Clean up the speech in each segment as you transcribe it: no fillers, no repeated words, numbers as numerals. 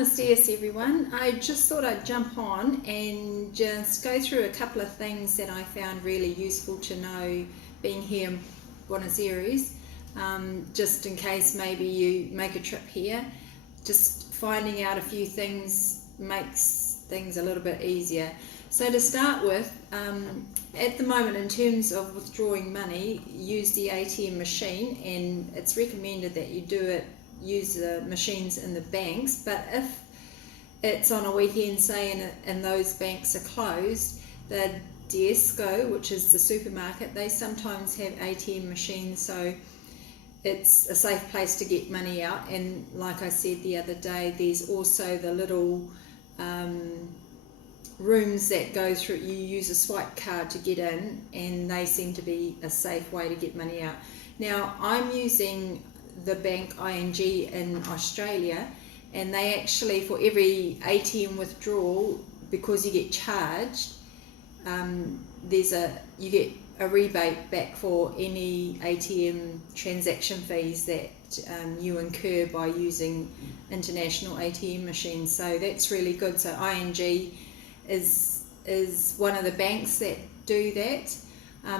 Buenos Aires, everyone. I just thought I'd jump on and just go through a couple of things that I found really useful to know being here in Buenos Aires, just in case maybe you make a trip here. Just finding out a few things makes things a little bit easier. So to start with, at the moment in terms of withdrawing money, use the ATM machine, and it's recommended that you use the machines in the banks. But if it's on a weekend, say, and those banks are closed, the Diesco, which is the supermarket, they sometimes have ATM machines, so it's a safe place to get money out. And like I said the other day, there's also the little rooms that go through, you use a swipe card to get in, and they seem to be a safe way to get money out. Now I'm using the bank ING in Australia, and they actually, for every ATM withdrawal, because you get charged, you get a rebate back for any ATM transaction fees that you incur by using international ATM machines. So that's really good. So ING is one of the banks that do that.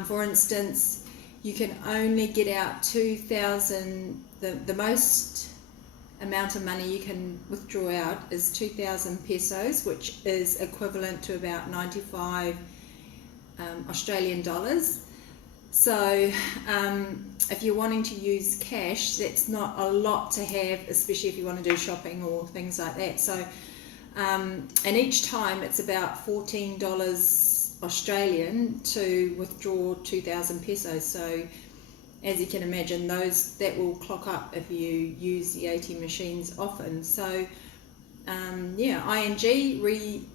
For instance, you can only get out 2,000, the most amount of money you can withdraw out is 2,000 pesos, which is equivalent to about 95 Australian dollars. So if you're wanting to use cash, that's not a lot to have, especially if you want to do shopping or things like that. So and each time it's about $14 Australian to withdraw 2,000 pesos. So as you can imagine, that will clock up if you use the ATM machines often. So ING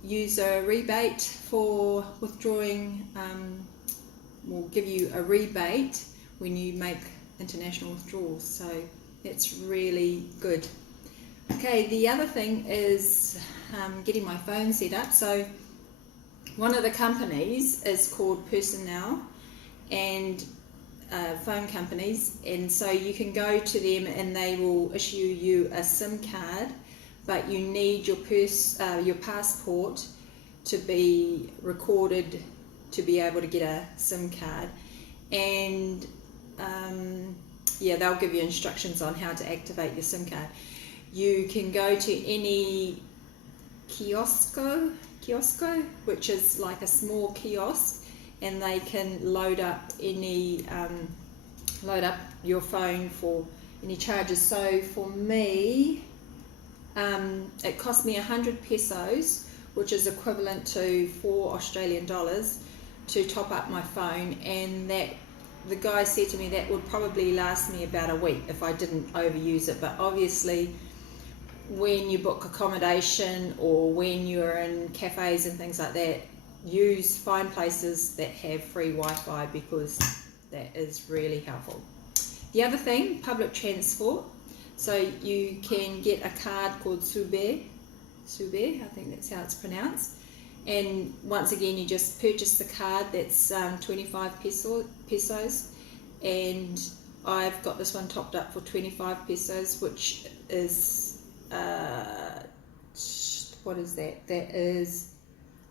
use a rebate for withdrawing, will give you a rebate when you make international withdrawals. So that's really good. Okay, the other thing is getting my phone set up. So one of the companies is called Personnel, and phone companies, and so you can go to them and they will issue you a SIM card, but you need your passport to be recorded to be able to get a SIM card. And they'll give you instructions on how to activate your SIM card. You can go to any kiosco, which is like a small kiosk, and they can load up your phone for any charges. So for me, it cost me 100 pesos, which is equivalent to 4 Australian dollars, to top up my phone, and that the guy said to me that would probably last me about a week if I didn't overuse it. But obviously, when you book accommodation or when you're in cafes and things like that, find places that have free Wi-Fi, because that is really helpful. The other thing, public transport. So you can get a card called Sube, I think that's how it's pronounced. And once again, you just purchase the card. That's 25 pesos, and I've got this one topped up for 25 pesos, which is what is that? That is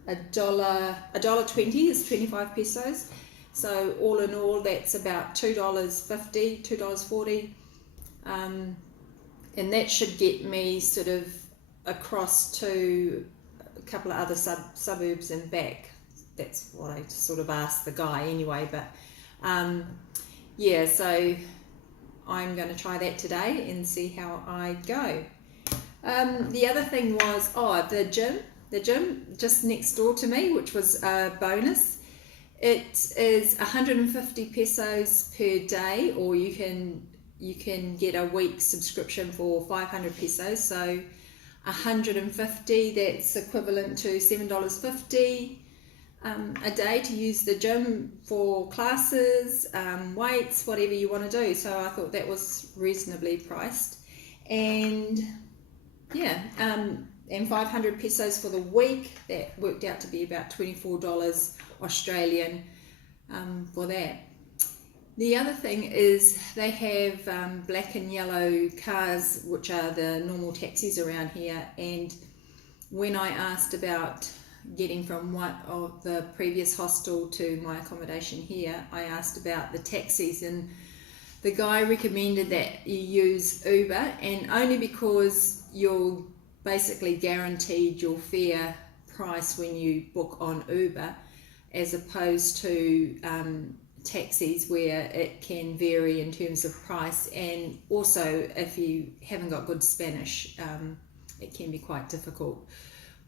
$1.20 is 25 pesos. So all in all, that's about $2.50, $2.40, and that should get me sort of across to a couple of other suburbs and back. That's what I sort of asked the guy anyway. But so I'm going to try that today and see how I go. The other thing was the gym just next door to me, which was a bonus. It is 150 pesos per day, or you can get a week subscription for 500 pesos. So 150, that's equivalent to $7.50 a day to use the gym for classes, weights, whatever you want to do. So I thought that was reasonably priced, and 500 pesos for the week, that worked out to be about $24 Australian for that. The other thing is they have black and yellow cars, which are the normal taxis around here. And when I asked about getting from one of the previous hostel to my accommodation here, I asked about the taxis, and the guy recommended that you use Uber, and only because you're basically guaranteed your fare price when you book on Uber, as opposed to taxis where it can vary in terms of price, and also if you haven't got good Spanish, it can be quite difficult.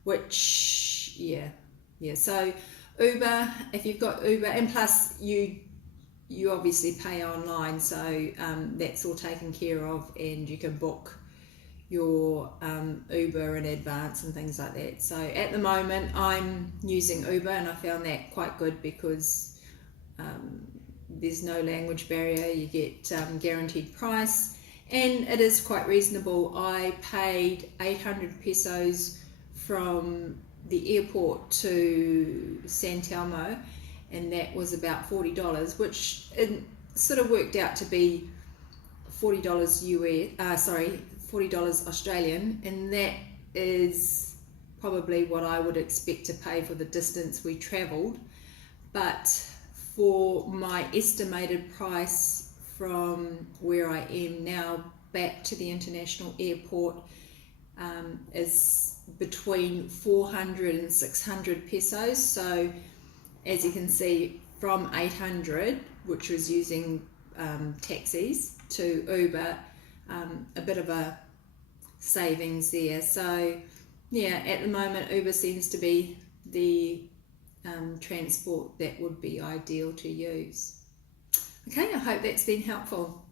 Which so Uber, if you've got Uber, and plus you obviously pay online, so that's all taken care of, and you can book your Uber in advance and things like that. So at the moment I'm using Uber, and I found that quite good because there's no language barrier, you get guaranteed price, and it is quite reasonable. I paid 800 pesos from the airport to San Telmo, and that was about $40, which it sort of worked out to be $40 US, $40 Australian, and that is probably what I would expect to pay for the distance we travelled. But for my estimated price from where I am now back to the international airport is between 400 and 600 pesos. So as you can see, from 800, which was using taxis, to Uber, a bit of a savings there. So yeah, at the moment Uber seems to be the transport that would be ideal to use. Okay, I hope that's been helpful.